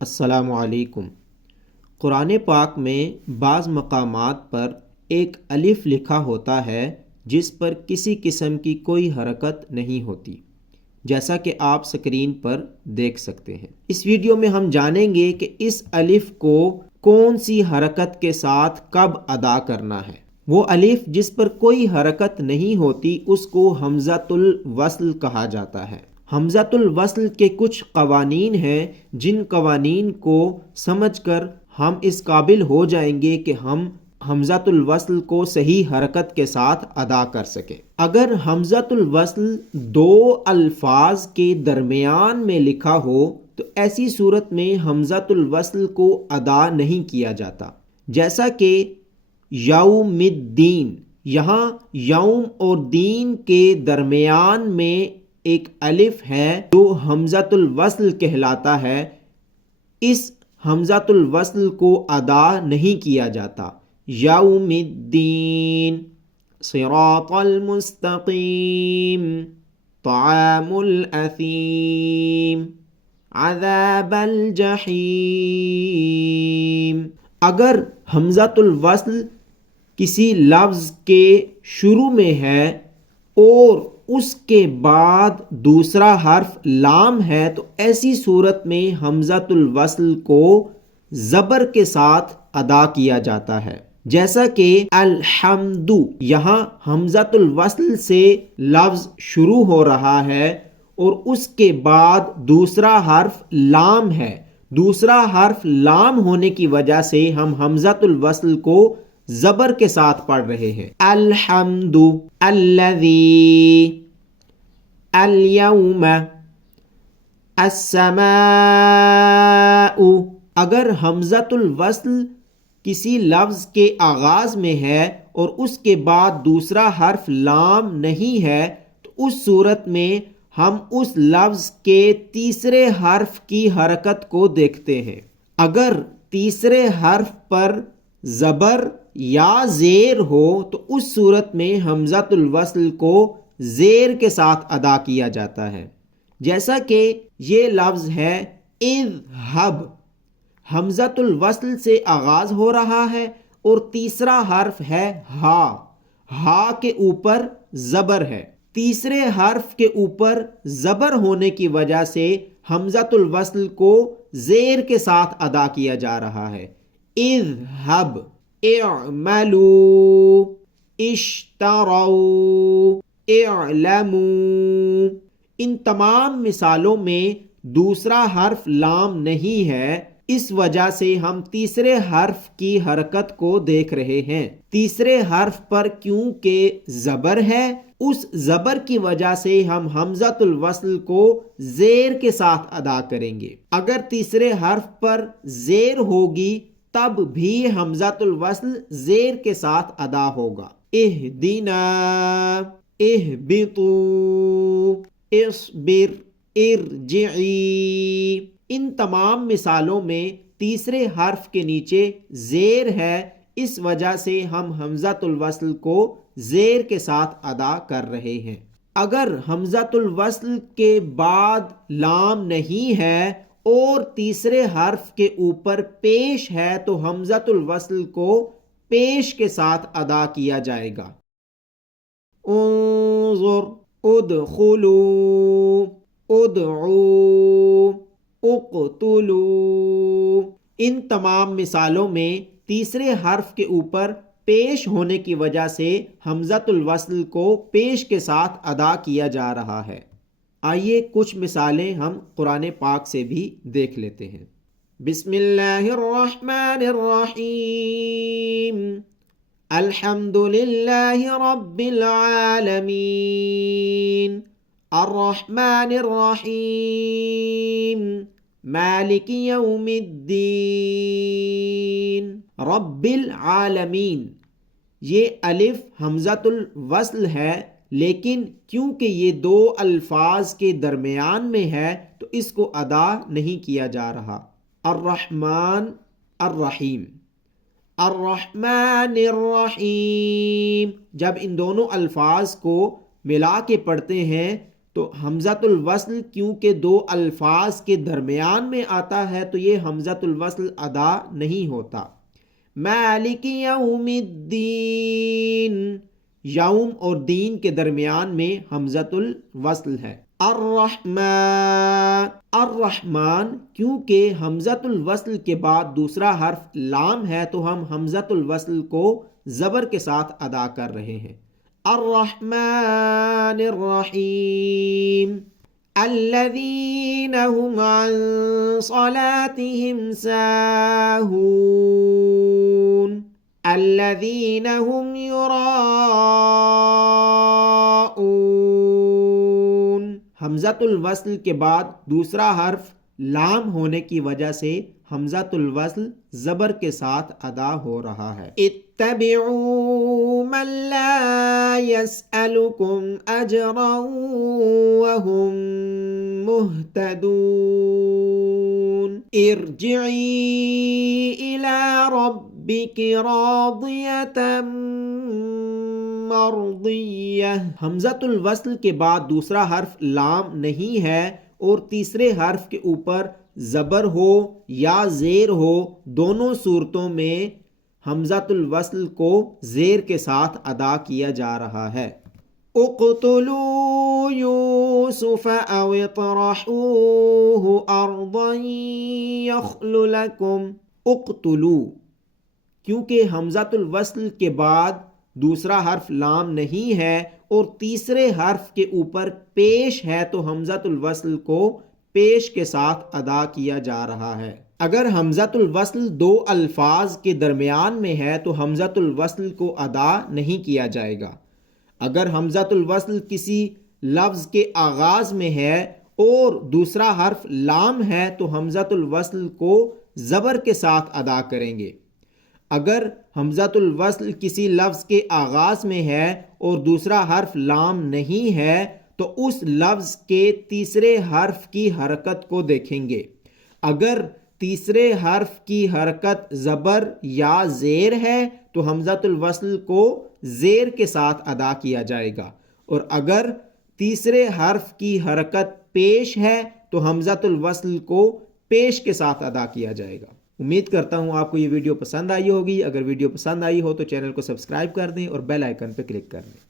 السلام علیکم۔ قرآن پاک میں بعض مقامات پر ایک الف لکھا ہوتا ہے جس پر کسی قسم کی کوئی حرکت نہیں ہوتی، جیسا کہ آپ سکرین پر دیکھ سکتے ہیں۔ اس ویڈیو میں ہم جانیں گے کہ اس الف کو کون سی حرکت کے ساتھ کب ادا کرنا ہے۔ وہ الف جس پر کوئی حرکت نہیں ہوتی اس کو حمزۃ الوصل کہا جاتا ہے۔ حمزۃ الوصل کے کچھ قوانین ہیں جن قوانین کو سمجھ کر ہم اس قابل ہو جائیں گے کہ ہم حمزۃ الوصل کو صحیح حرکت کے ساتھ ادا کر سکیں۔ اگر حمزۃ الوصل دو الفاظ کے درمیان میں لکھا ہو تو ایسی صورت میں حمزۃ الوصل کو ادا نہیں کیا جاتا، جیسا کہ یوم الدین۔ یہاں یوم اور دین کے درمیان میں ایک الف ہے جو حمزۃ الوصل کہلاتا ہے، اس حمزۃ الوصل کو ادا نہیں کیا جاتا۔ یوم الدین، صراط المستقیم، طعام الاثیم، عذاب الجحیم۔ اگر حمزۃ الوصل کسی لفظ کے شروع میں ہے اور اس کے بعد دوسرا حرف لام ہے تو ایسی صورت میں حمزۃ الوصل کو زبر کے ساتھ ادا کیا جاتا ہے، جیسا کہ الحمد۔ یہاں حمزۃ الوصل سے لفظ شروع ہو رہا ہے اور اس کے بعد دوسرا حرف لام ہے۔ دوسرا حرف لام ہونے کی وجہ سے ہم حمزۃ الوصل کو زبر کے ساتھ پڑھ رہے ہیں۔ الحمد، الذی، الیوم، السماء۔ اگر حمزۃ الوصل کسی لفظ کے آغاز میں ہے اور اس کے بعد دوسرا حرف لام نہیں ہے تو اس صورت میں ہم اس لفظ کے تیسرے حرف کی حرکت کو دیکھتے ہیں۔ اگر تیسرے حرف پر زبر یا زیر ہو تو اس صورت میں حمزۃ الوصل کو زیر کے ساتھ ادا کیا جاتا ہے، جیسا کہ یہ لفظ ہے اذھب۔ حمزۃ الوصل سے آغاز ہو رہا ہے اور تیسرا حرف ہے ہا۔ ہا کے اوپر زبر ہے۔ تیسرے حرف کے اوپر زبر ہونے کی وجہ سے حمزۃ الوصل کو زیر کے ساتھ ادا کیا جا رہا ہے۔ اذھب، اعملوا، اشتروا، اعلموا۔ ان تمام مثالوں میں دوسرا حرف لام نہیں ہے، اس وجہ سے ہم تیسرے حرف کی حرکت کو دیکھ رہے ہیں۔ تیسرے حرف پر کیونکہ زبر ہے، اس زبر کی وجہ سے ہم حمزۃ الوصل کو زیر کے ساتھ ادا کریں گے۔ اگر تیسرے حرف پر زیر ہوگی تب بھی حمزۃ الوصل زیر کے ساتھ ادا ہوگا۔ اہدنا، اہبطوا، اصبر، ارجعی۔ ان تمام مثالوں میں تیسرے حرف کے نیچے زیر ہے، اس وجہ سے ہم حمزۃ الوصل کو زیر کے ساتھ ادا کر رہے ہیں۔ اگر حمزۃ الوصل کے بعد لام نہیں ہے اور تیسرے حرف کے اوپر پیش ہے تو حمزۃ الوصل کو پیش کے ساتھ ادا کیا جائے گا۔ انظر، ادخلوا، ادعوا، اقتلوا۔ ان تمام مثالوں میں تیسرے حرف کے اوپر پیش ہونے کی وجہ سے حمزۃ الوصل کو پیش کے ساتھ ادا کیا جا رہا ہے۔ آئیے کچھ مثالیں ہم قرآن پاک سے بھی دیکھ لیتے ہیں۔ بسم اللہ الرحمن الرحیم، الحمد للہ رب العالمین، الرحمن الرحیم، مالک یوم الدین۔ رب العالمین، یہ الف حمزۃ الوصل ہے، لیکن کیونکہ یہ دو الفاظ کے درمیان میں ہے تو اس کو ادا نہیں کیا جا رہا۔ الرحمن الرحیم، الرحمن الرحیم۔ جب ان دونوں الفاظ کو ملا کے پڑھتے ہیں تو حمزۃ الوصل کیونکہ دو الفاظ کے درمیان میں آتا ہے تو یہ حمزۃ الوصل ادا نہیں ہوتا۔ مالک یوم الدین، یوم اور دین کے درمیان میں حمزۃ الوصل ہے۔ الرحمن، الرحمن کیونکہ حمزۃ الوصل کے بعد دوسرا حرف لام ہے تو ہم حمزۃ الوصل کو زبر کے ساتھ ادا کر رہے ہیں۔ الرحمن الرحیم، الذین هم عن صلاتهم ساہون، الذین هم یراؤون۔ حمزۃ الوصل کے بعد دوسرا حرف لام ہونے کی وجہ سے حمزۃ الوصل زبر کے ساتھ ادا ہو رہا ہے۔ اتبعوا من لا يسألكم اجرا وهم مهتدون، ارجعي الى ربك راضية مرضية۔ حمزۃ الوصل کے بعد دوسرا حرف لام نہیں ہے اور تیسرے حرف کے اوپر زبر ہو یا زیر ہو، دونوں صورتوں میں حمزۃ الوصل کو زیر کے ساتھ ادا کیا جا رہا ہے۔ اقتلوا یوسف او اطرحوه ارضا یخل لکم، اقتلوا کیونکہ حمزۃ الوصل کے بعد دوسرا حرف لام نہیں ہے اور تیسرے حرف کے اوپر پیش ہے تو حمزۃ الوصل کو پیش کے ساتھ ادا کیا جا رہا ہے۔ اگر حمزۃ الوصل دو الفاظ کے درمیان میں ہے تو حمزۃ الوصل کو ادا نہیں کیا جائے گا۔ اگر حمزۃ الوصل کسی لفظ کے آغاز میں ہے اور دوسرا حرف لام ہے تو حمزۃ الوصل کو زبر کے ساتھ ادا کریں گے۔ اگر حمزۃ الوصل کسی لفظ کے آغاز میں ہے اور دوسرا حرف لام نہیں ہے تو اس لفظ کے تیسرے حرف کی حرکت کو دیکھیں گے۔ اگر تیسرے حرف کی حرکت زبر یا زیر ہے تو حمزۃ الوصل کو زیر کے ساتھ ادا کیا جائے گا، اور اگر تیسرے حرف کی حرکت پیش ہے تو حمزۃ الوصل کو پیش کے ساتھ ادا کیا جائے گا۔ امید کرتا ہوں آپ کو یہ ویڈیو پسند آئی ہوگی۔ اگر ویڈیو پسند آئی ہو تو چینل کو سبسکرائب کر دیں اور بیل آئیکن پہ کلک کر دیں۔